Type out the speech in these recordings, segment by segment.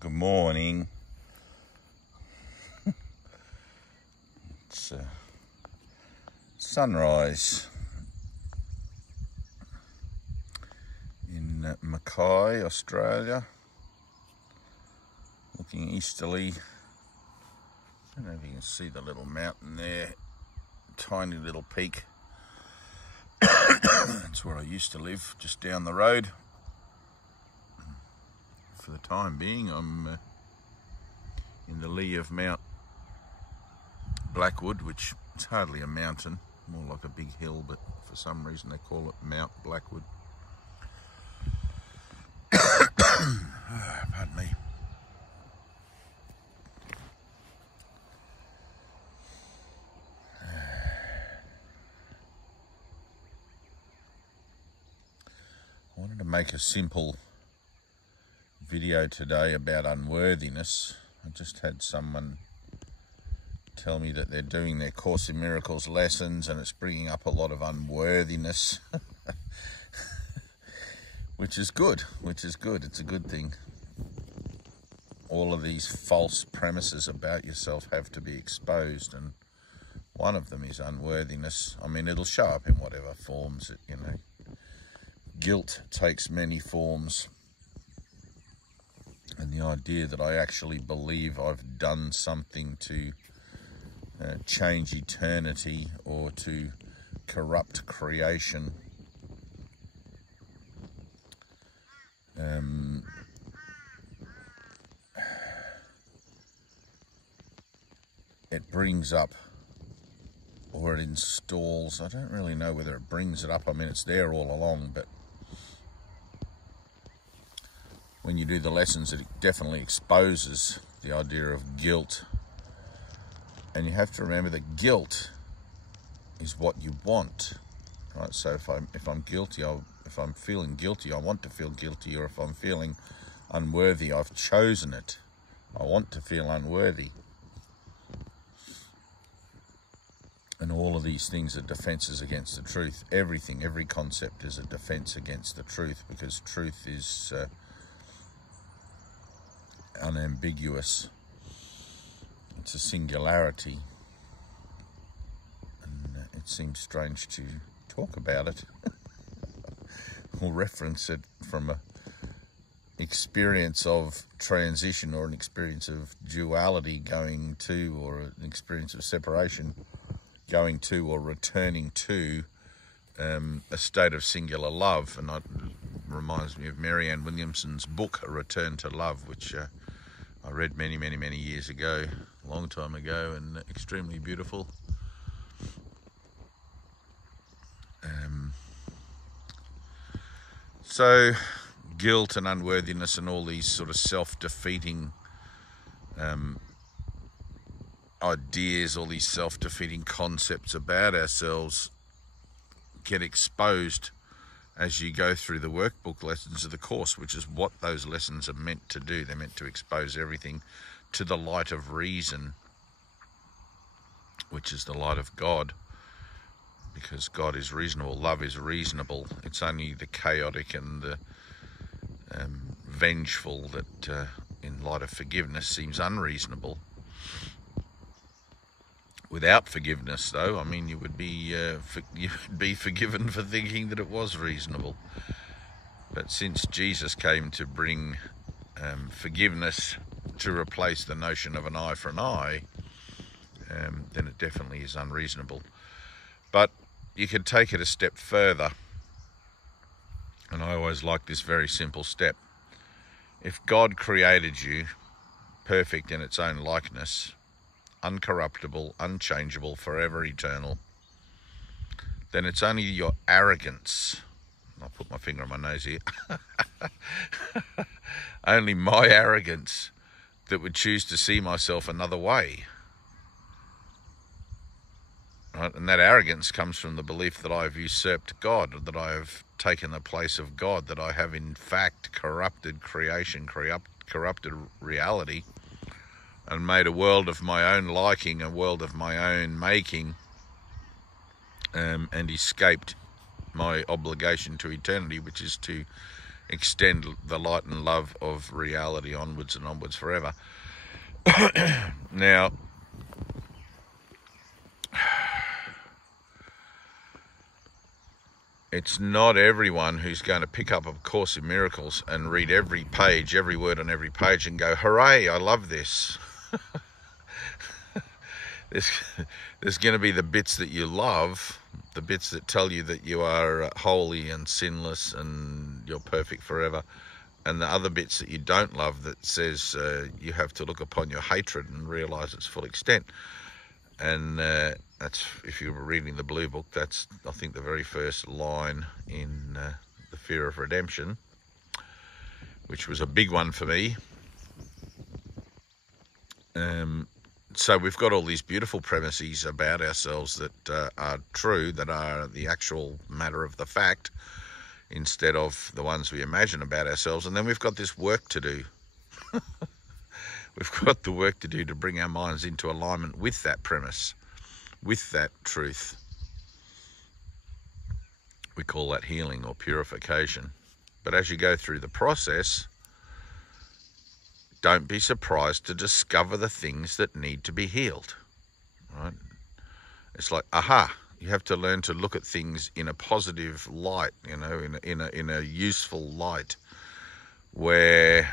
Good morning. It's sunrise in Mackay, Australia. Looking easterly. I don't know if you can see the little mountain there. Tiny little peak. That's where I used to live, just down the road. For the time being, I'm in the lee of Mount Blackwood, which is hardly a mountain, more like a big hill, but for some reason they call it Mount Blackwood. Pardon me. I wanted to make a simple video today about unworthiness. I just had someone tell me that they're doing their Course in Miracles lessons and it's bringing up a lot of unworthiness, which is good. It's a good thing. All of these false premises about yourself have to be exposed, and one of them is unworthiness. I mean, it'll show up in whatever forms, Guilt takes many forms. And the idea that I actually believe I've done something to change eternity or to corrupt creation, it brings up, or it installs, I don't really know whether it brings it up, I mean it's there all along, but when you do the lessons, it definitely exposes the idea of guilt. And you have to remember that guilt is what you want, right? So if I'm guilty, if I'm feeling guilty, I want to feel guilty, or if I'm feeling unworthy, I've chosen it. I want to feel unworthy. And all of these things are defenses against the truth. Everything, every concept is a defense against the truth, because truth is unambiguous. It's a singularity, and it seems strange to talk about it or reference it from an experience of transition, or an experience of duality going to, or an experience of separation going to, or returning to a state of singular love. And it reminds me of Marianne Williamson's book, A Return to Love, which I read many years ago, a long time ago, and extremely beautiful. So guilt and unworthiness and all these sort of self-defeating ideas, all these self-defeating concepts about ourselves get exposed as you go through the workbook lessons of the Course, which is what those lessons are meant to do. They're meant to expose everything to the light of reason, which is the light of God, because God is reasonable, love is reasonable. It's only the chaotic and the vengeful that, in light of forgiveness, seems unreasonable. Without forgiveness, though, I mean, you would be forgiven for thinking that it was reasonable. But since Jesus came to bring forgiveness to replace the notion of an eye for an eye, then it definitely is unreasonable. But you could take it a step further, and I always like this very simple step. If God created you perfect in its own likeness, uncorruptible, unchangeable, forever eternal, then it's only your arrogance, I'll put my finger on my nose here, only my arrogance that would choose to see myself another way. Right? And that arrogance comes from the belief that I have usurped God, that I have taken the place of God, that I have in fact corrupted creation, corrupted reality, and made a world of my own liking, a world of my own making, and escaped my obligation to eternity, which is to extend the light and love of reality onwards and onwards forever. Now, it's not everyone who's going to pick up A Course in Miracles and read every page, every word on every page and go, hooray, I love this. There's going to be the bits that you love, the bits that tell you that you are holy and sinless and you're perfect forever, and the other bits that you don't love that says you have to look upon your hatred and realise its full extent. And that's, if you were reading the Blue Book, that's, I think, the very first line in The Fear of Redemption, which was a big one for me. So we've got all these beautiful premises about ourselves that are true, that are the actual matter of the fact, instead of the ones we imagine about ourselves. And then we've got this work to do. We've got the work to do to bring our minds into alignment with that premise, with that truth. We call that healing or purification. But as you go through the process, don't be surprised to discover the things that need to be healed, right? It's like, aha, you have to learn to look at things in a positive light, you know, in a useful light, where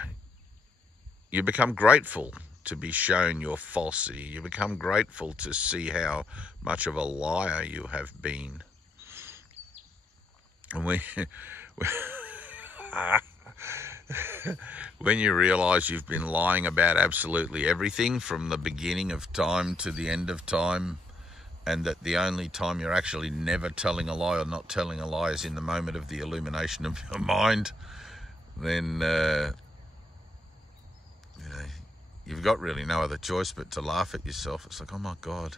you become grateful to be shown your falsity. You become grateful to see how much of a liar you have been. And when you realise you've been lying about absolutely everything from the beginning of time to the end of time, and that the only time you're actually never telling a lie or not telling a lie is in the moment of the illumination of your mind, then you've got really no other choice but to laugh at yourself. It's like, oh my God,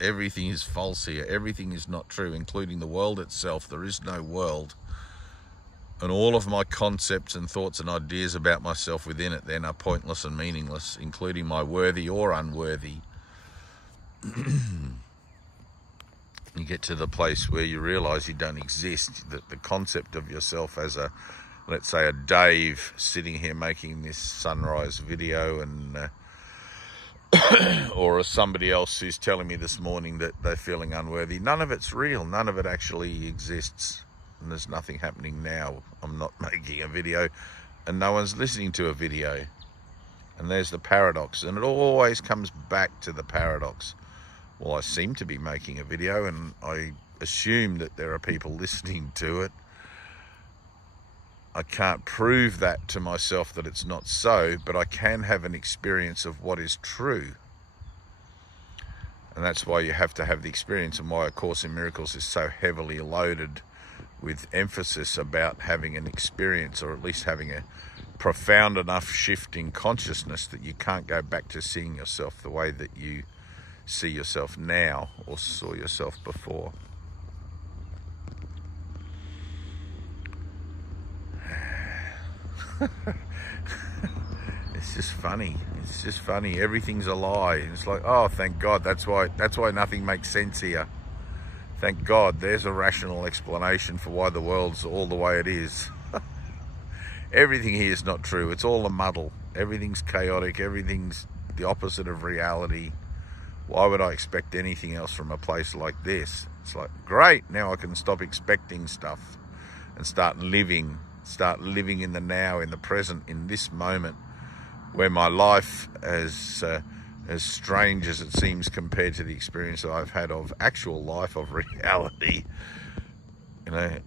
everything is false here. Everything is not true, including the world itself. There is no world. And all of my concepts and thoughts and ideas about myself within it then are pointless and meaningless, including my worthy or unworthy. You get to the place where you realise you don't exist, that the concept of yourself as a, let's say, a Dave sitting here making this sunrise video, and or somebody else who's telling me this morning that they're feeling unworthy, none of it's real. None of it actually exists. And there's nothing happening now. I'm not making a video and no one's listening to a video. And there's the paradox. And it always comes back to the paradox. Well, I seem to be making a video and I assume that there are people listening to it. I can't prove that to myself that it's not so, but I can have an experience of what is true. And that's why you have to have the experience, and why A Course in Miracles is so heavily loaded with emphasis about having an experience, or at least having a profound enough shift in consciousness that you can't go back to seeing yourself the way that you see yourself now or saw yourself before. It's just funny. It's just funny. Everything's a lie. It's like, oh, thank God. That's why nothing makes sense here. Thank God, there's a rational explanation for why the world's all the way it is. Everything here is not true. It's all a muddle. Everything's chaotic. Everything's the opposite of reality. Why would I expect anything else from a place like this? It's like, great, now I can stop expecting stuff and start living in the now, in the present, in this moment, where my life, as strange as it seems compared to the experience that I've had of actual life, of reality, you know,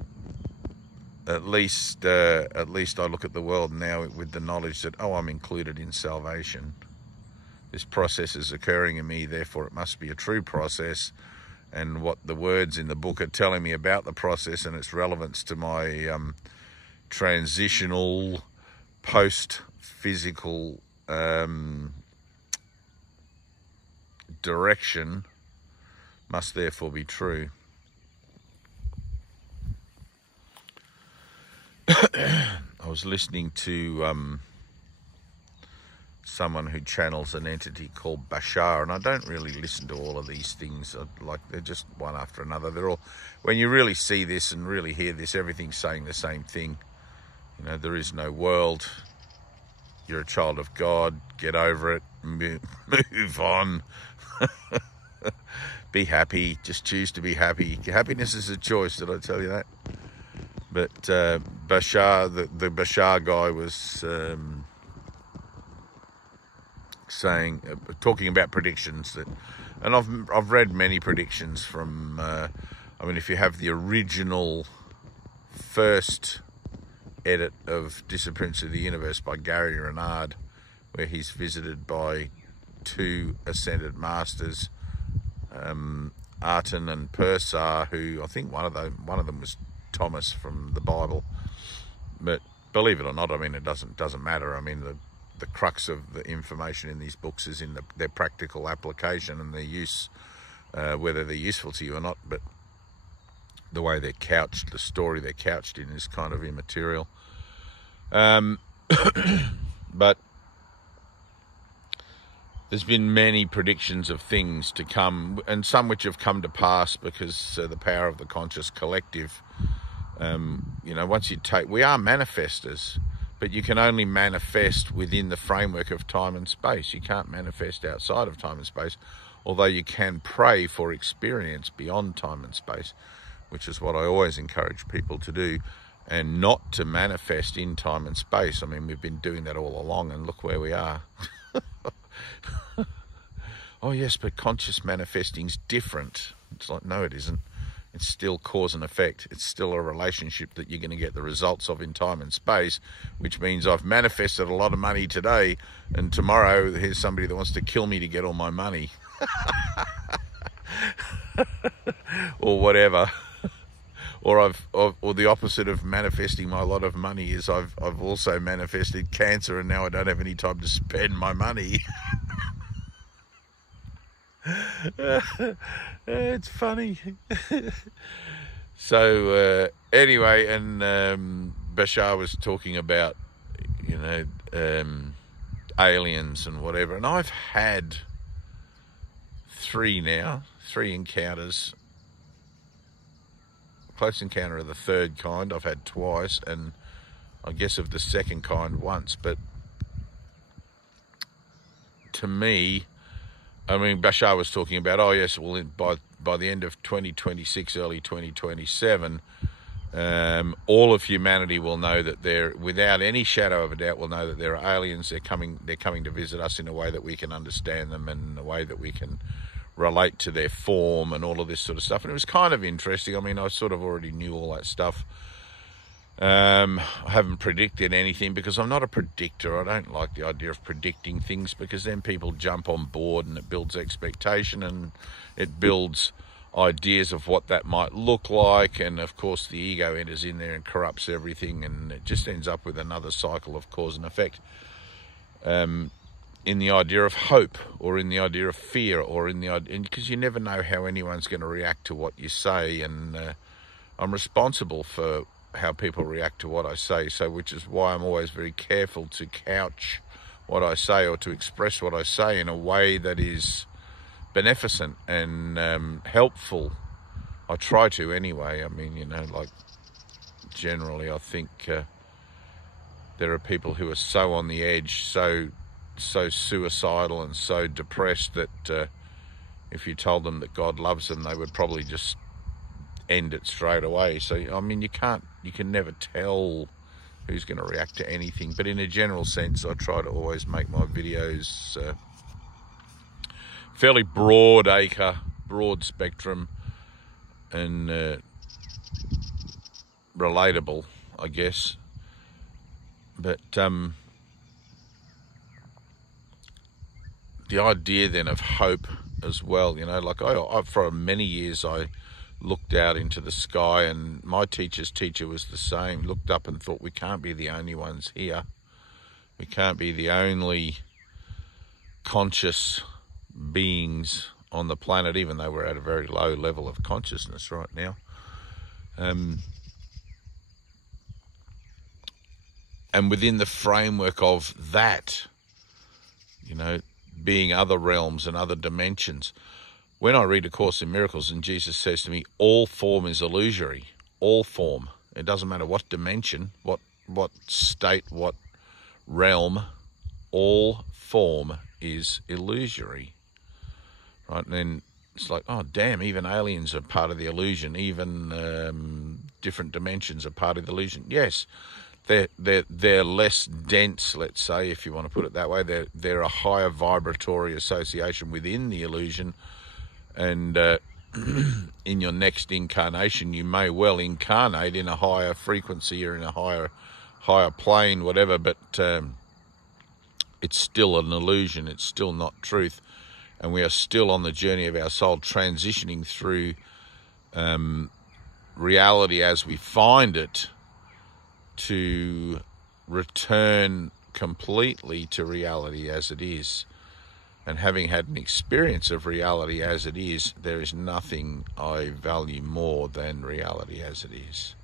at least I look at the world now with the knowledge that, oh, I'm included in salvation. This process is occurring in me, therefore it must be a true process. And what the words in the book are telling me about the process and its relevance to my transitional, post-physical direction must therefore be true. I was listening to someone who channels an entity called Bashar, and I don't really listen to all of these things. They're just one after another. They're all, when you really see this and really hear this, everything's saying the same thing. You know, there is no world. You're a child of God. Get over it. Move on. Be happy. Just choose to be happy. Happiness is a choice. Did I tell you that? But Bashar, the Bashar guy was talking about predictions that, and I've read many predictions from. I mean, if you have the original first edit of Disappearance of the Universe by Gary Renard, where he's visited by two ascended masters, Arton and Pursar, who I think one of them was Thomas from the Bible. But believe it or not, I mean, it doesn't matter. I mean, the crux of the information in these books is in their practical application and their use, whether they're useful to you or not. But the way they're couched, the story they're couched in, is kind of immaterial. But there's been many predictions of things to come, and some which have come to pass because the power of the conscious collective. You know, we are manifestors, but you can only manifest within the framework of time and space. You can't manifest outside of time and space, although you can pray for experience beyond time and space, which is what I always encourage people to do, and not to manifest in time and space. I mean, we've been doing that all along, and look where we are. Oh yes, but conscious manifesting's different. It's like, no, it isn't. It's still cause and effect. It's still a relationship that you're going to get the results of in time and space, which means I've manifested a lot of money today, and tomorrow here's somebody that wants to kill me to get all my money. Or whatever. Or the opposite of manifesting my lot of money is I've also manifested cancer, and now I don't have any time to spend my money. It's funny. So anyway, and Bashar was talking about, you know, aliens and whatever, and I've had three encounters. Close encounter of the third kind I've had twice, and I guess of the second kind once. But to me, I mean, Bashar was talking about, oh yes, well, by the end of 2026, early 2027, all of humanity will know that without any shadow of a doubt, will know that there are aliens. They're coming to visit us in a way that we can understand them, and in a way that we can relate to their form and all of this sort of stuff. And it was kind of interesting. I mean, I sort of already knew all that stuff. I haven't predicted anything because I'm not a predictor. I don't like the idea of predicting things, because then people jump on board and it builds expectation and it builds ideas of what that might look like, and of course the ego enters in there and corrupts everything, and it just ends up with another cycle of cause and effect. In the idea of hope, or in the idea of fear, or in the idea, because you never know how anyone's going to react to what you say, and I'm responsible for how people react to what I say, so which is why I'm always very careful to couch what I say, or to express what I say in a way that is beneficent and helpful. I try to anyway. I mean, you know, like, generally I think there are people who are so on the edge, so suicidal and so depressed that if you told them that God loves them, they would probably just end it straight away. So I mean, you can never tell who's going to react to anything, but in a general sense, I try to always make my videos fairly broad spectrum, and relatable, I guess. But the idea then of hope as well, you know, like I for many years I looked out into the sky, and my teacher's teacher was the same, looked up and thought, we can't be the only ones here. We can't be the only conscious beings on the planet, even though we're at a very low level of consciousness right now. And within the framework of that, you know, being other realms and other dimensions. When I read A Course in Miracles and Jesus says to me, all form is illusory, all form. It doesn't matter what dimension, what state, what realm, all form is illusory, right? And then it's like, oh, damn, even aliens are part of the illusion. Even different dimensions are part of the illusion. Yes, they're less dense, let's say, if you want to put it that way. They're a higher vibratory association within the illusion. And in your next incarnation, you may well incarnate in a higher frequency or in a higher plane, whatever, but it's still an illusion. It's still not truth. And we are still on the journey of our soul, transitioning through reality as we find it to return completely to reality as it is. And having had an experience of reality as it is, there is nothing I value more than reality as it is.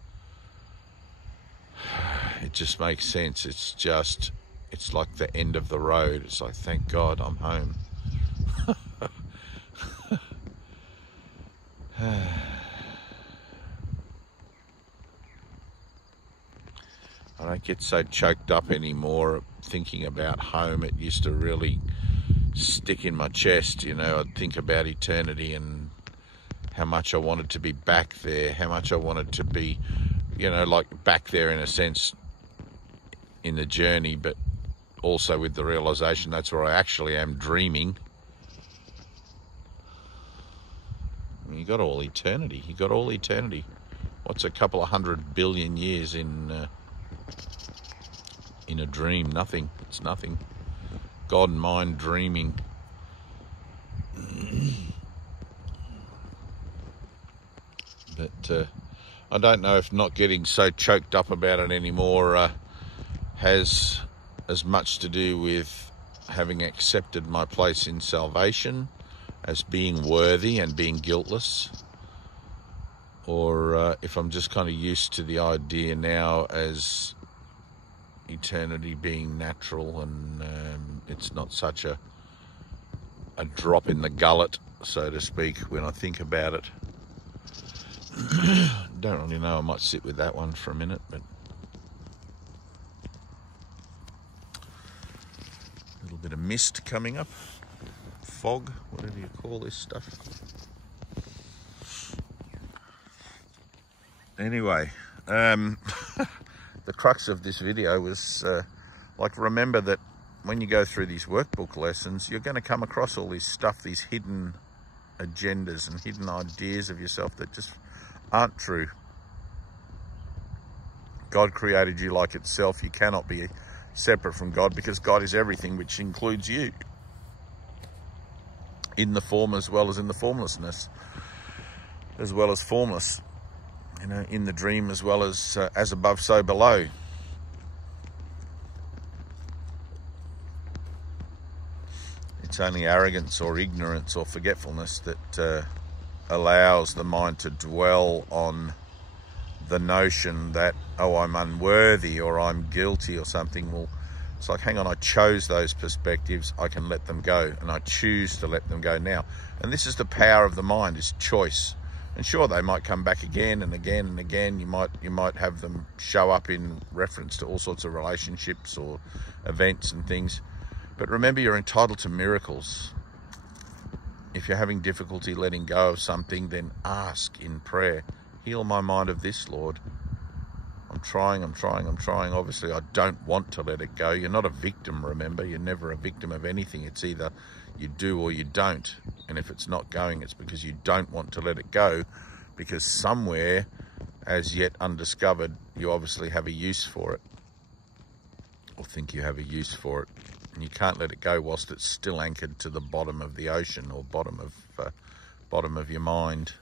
It just makes sense. It's like the end of the road. It's like, thank God I'm home. I don't get so choked up anymore thinking about home. It used to really stick in my chest, you know. I'd think about eternity and how much I wanted to be back there, how much I wanted to be, you know, like back there in a sense in the journey, but also with the realization that's where I actually am dreaming. I mean, you got all eternity. You got all eternity. What's a couple of 100 billion years in a dream? Nothing. It's nothing. God and mind dreaming. But I don't know if not getting so choked up about it anymore has as much to do with having accepted my place in salvation as being worthy and being guiltless, or if I'm just kind of used to the idea now as eternity being natural, and it's not such a drop in the gullet, so to speak, when I think about it. Don't really know. I might sit with that one for a minute, but a little bit of mist coming up, fog, whatever you call this stuff. Anyway, the crux of this video was like, remember that when you go through these workbook lessons, you're going to come across all this stuff, these hidden agendas and hidden ideas of yourself that just aren't true. God created you like itself. You cannot be separate from God, because God is everything, which includes you, in the form as well as in the formlessness, as well as formless, you know, in the dream as well as above, so below. It's only arrogance or ignorance or forgetfulness that allows the mind to dwell on the notion that, oh, I'm unworthy or I'm guilty or something. Well, it's like, hang on, I chose those perspectives, I can let them go, and I choose to let them go now. And this is the power of the mind, is choice. And sure, they might come back again and again and again. You might have them show up in reference to all sorts of relationships or events and things. But remember, you're entitled to miracles. If you're having difficulty letting go of something, then ask in prayer, heal my mind of this, Lord. I'm trying. Obviously, I don't want to let it go. You're not a victim, remember. You're never a victim of anything. It's either you do or you don't. And if it's not going, it's because you don't want to let it go, because somewhere, as yet undiscovered, you obviously have a use for it, or think you have a use for it. And you can't let it go whilst it's still anchored to the bottom of the ocean, or bottom of your mind.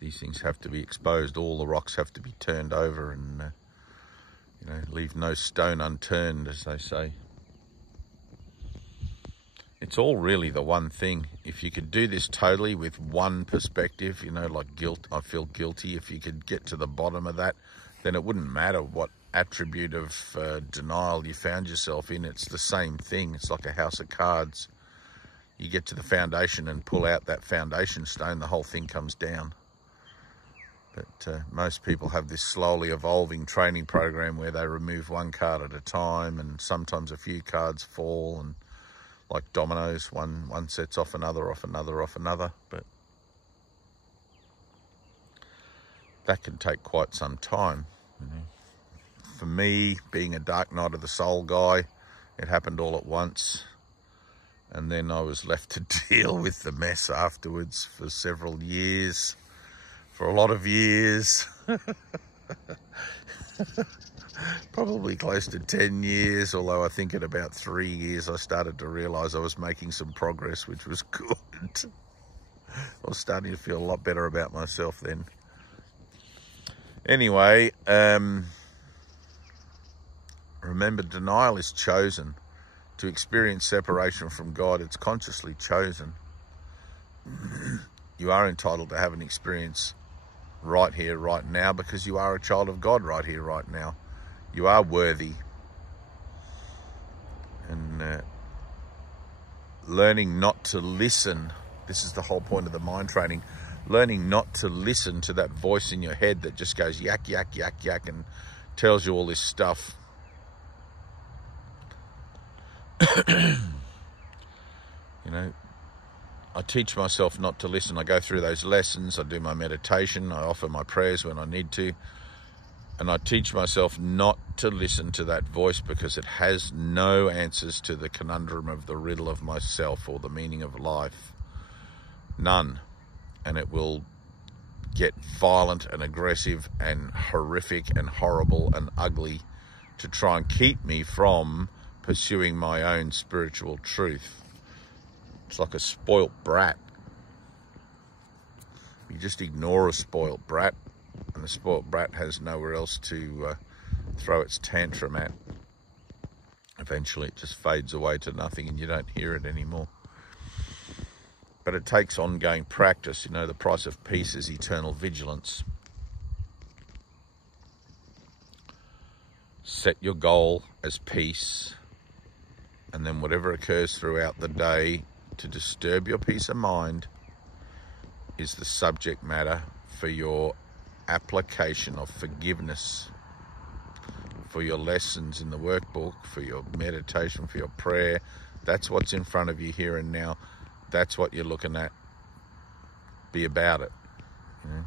These things have to be exposed. All the rocks have to be turned over, and you know, leave no stone unturned, as they say. It's all really the one thing. If you could do this totally with one perspective, you know, like guilt, I feel guilty. If you could get to the bottom of that, then it wouldn't matter what attribute of denial you found yourself in. It's the same thing. It's like a house of cards. You get to the foundation and pull out that foundation stone, the whole thing comes down. But most people have this slowly evolving training program where they remove one card at a time, and sometimes a few cards fall, and like dominoes, one sets off another, off another, off another. But that can take quite some time. You know. For me, being a dark night of the soul guy, it happened all at once. And then I was left to deal with the mess afterwards for several years. For a lot of years. Probably close to 10 years, although I think at about 3 years I started to realise I was making some progress, which was good. I was starting to feel a lot better about myself then. Anyway, remember, denial is chosen. To experience separation from God, it's consciously chosen. You are entitled to have an experience right here, right now, because you are a child of God right here, right now. You are worthy. And learning not to listen, this is the whole point of the mind training, learning not to listen to that voice in your head that just goes yak, yak, yak, yak, and tells you all this stuff. You know, I teach myself not to listen. I go through those lessons, I do my meditation, I offer my prayers when I need to, and I teach myself not to listen to that voice, because it has no answers to the conundrum of the riddle of myself or the meaning of life. None. And it will get violent and aggressive and horrific and horrible and ugly to try and keep me from pursuing my own spiritual truth. It's like a spoilt brat. You just ignore a spoilt brat, and the spoilt brat has nowhere else to throw its tantrum at. Eventually it just fades away to nothing and you don't hear it anymore. But it takes ongoing practice. You know, the price of peace is eternal vigilance. Set your goal as peace, and then whatever occurs throughout the day to disturb your peace of mind is the subject matter for your application of forgiveness, for your lessons in the workbook, for your meditation, for your prayer. That's what's in front of you here and now. That's what you're looking at. Be about it. You know?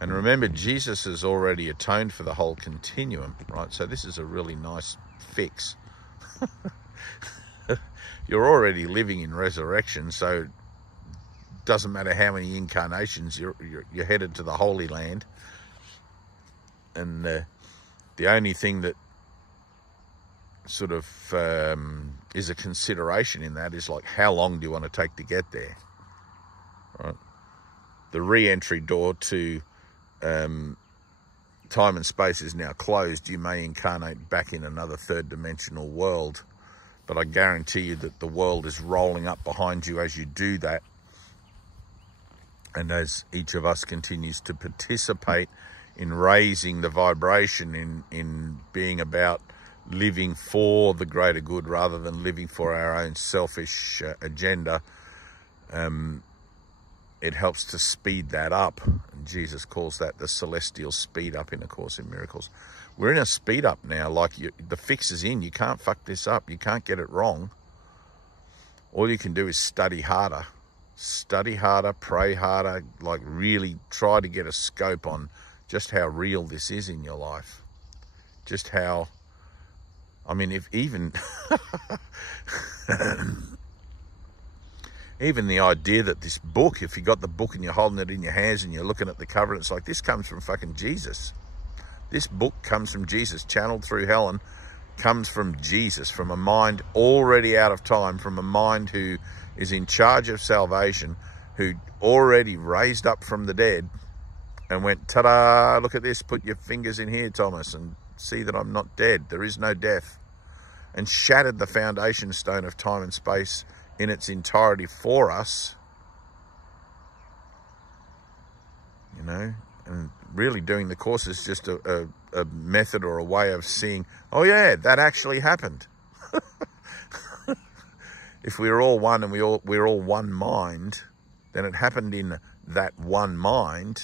And remember, Jesus has already atoned for the whole continuum, right? So this is a really nice fix. You're already living in resurrection, so it doesn't matter how many incarnations, you're headed to the Holy Land. And the only thing that sort of is a consideration in that is, like, how long do you want to take to get there, right? The re-entry door to time and space is now closed. You may incarnate back in another third dimensional world, but I guarantee you that the world is rolling up behind you as you do that. And as each of us continues to participate in raising the vibration, in being about living for the greater good rather than living for our own selfish agenda, it helps to speed that up. And Jesus calls that the celestial speed up in A Course in Miracles. We're in a speed up now. Like, the fix is in. You can't fuck this up. You can't get it wrong. All you can do is study harder. Study harder, pray harder, like really try to get a scope on just how real this is in your life. Just how, I mean, if even, even the idea that this book, if you got the book and you're holding it in your hands and you're looking at the cover, it's like, this comes from fucking Jesus. This book comes from Jesus, channeled through Helen, comes from Jesus, from a mind already out of time, from a mind who is in charge of salvation, who already raised up from the dead and went, ta-da, look at this, put your fingers in here, Thomas, and see that I'm not dead. There is no death. And shattered the foundation stone of time and space in its entirety for us. You know, and really doing the course is just a method or a way of seeing, oh yeah, that actually happened. If we're all one and we're all one mind, then it happened in that one mind.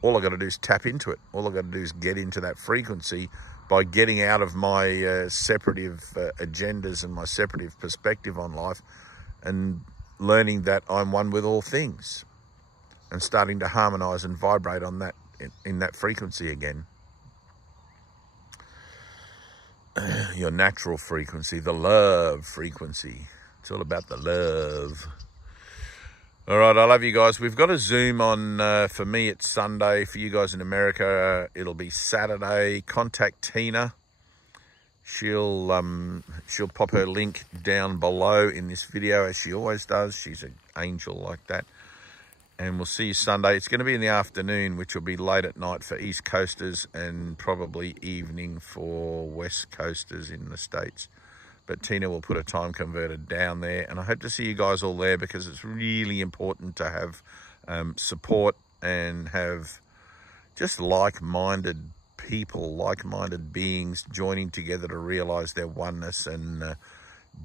All I've got to do is tap into it. All I've got to do is get into that frequency by getting out of my separative agendas and my separative perspective on life, and learning that I'm one with all things, and starting to harmonize and vibrate on that, in that frequency again. Your natural frequency, the love frequency. It's all about the love. All right, I love you guys. We've got a Zoom on, for me it's Sunday. For you guys in America, it'll be Saturday. Contact Tyna. She'll pop her link down below in this video, as she always does. She's an angel like that. And we'll see you Sunday. It's going to be in the afternoon, which will be late at night for East Coasters, and probably evening for West Coasters in the States. But Tyna will put a time converter down there, and I hope to see you guys all there, because it's really important to have support and have just like-minded people, like-minded beings joining together to realize their oneness, and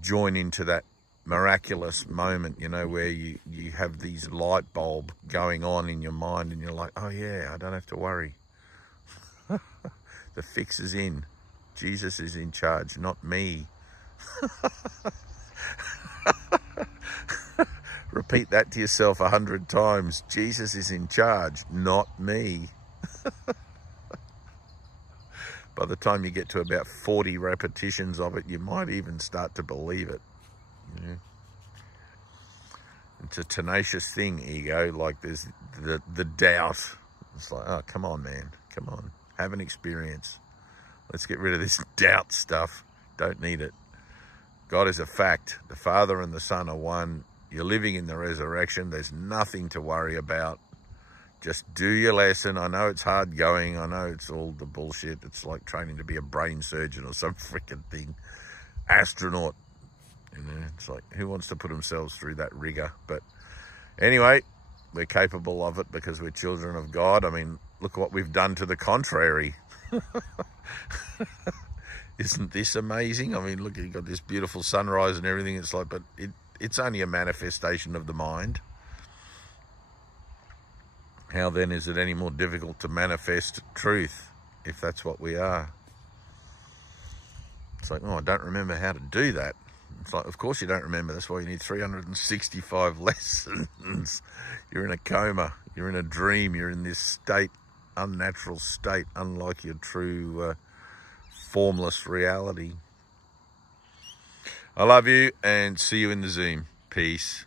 join into that miraculous moment, you know, where you have these light bulb going on in your mind, and you're like, oh yeah, I don't have to worry. The fix is in. Jesus is in charge, not me. Repeat that to yourself 100 times. Jesus is in charge, not me. By the time you get to about 40 repetitions of it, you might even start to believe it. You know? It's a tenacious thing, ego. Like, there's the doubt. It's like, oh, come on, man. Come on. Have an experience. Let's get rid of this doubt stuff. Don't need it. God is a fact. The Father and the Son are one. You're living in the resurrection. There's nothing to worry about. Just do your lesson. I know it's hard going. I know it's all the bullshit. It's like training to be a brain surgeon or some freaking thing. Astronaut. You know, it's like, who wants to put themselves through that rigor? But anyway, we're capable of it because we're children of God. I mean, look what we've done to the contrary. Isn't this amazing? I mean, look, you've got this beautiful sunrise and everything. It's like, but it's only a manifestation of the mind. How then is it any more difficult to manifest truth if that's what we are? It's like, oh, I don't remember how to do that. It's like, of course you don't remember. That's why you need 365 lessons. You're in a coma. You're in a dream. You're in this state, unnatural state, unlike your true formless reality. I love you, and see you in the Zoom. Peace.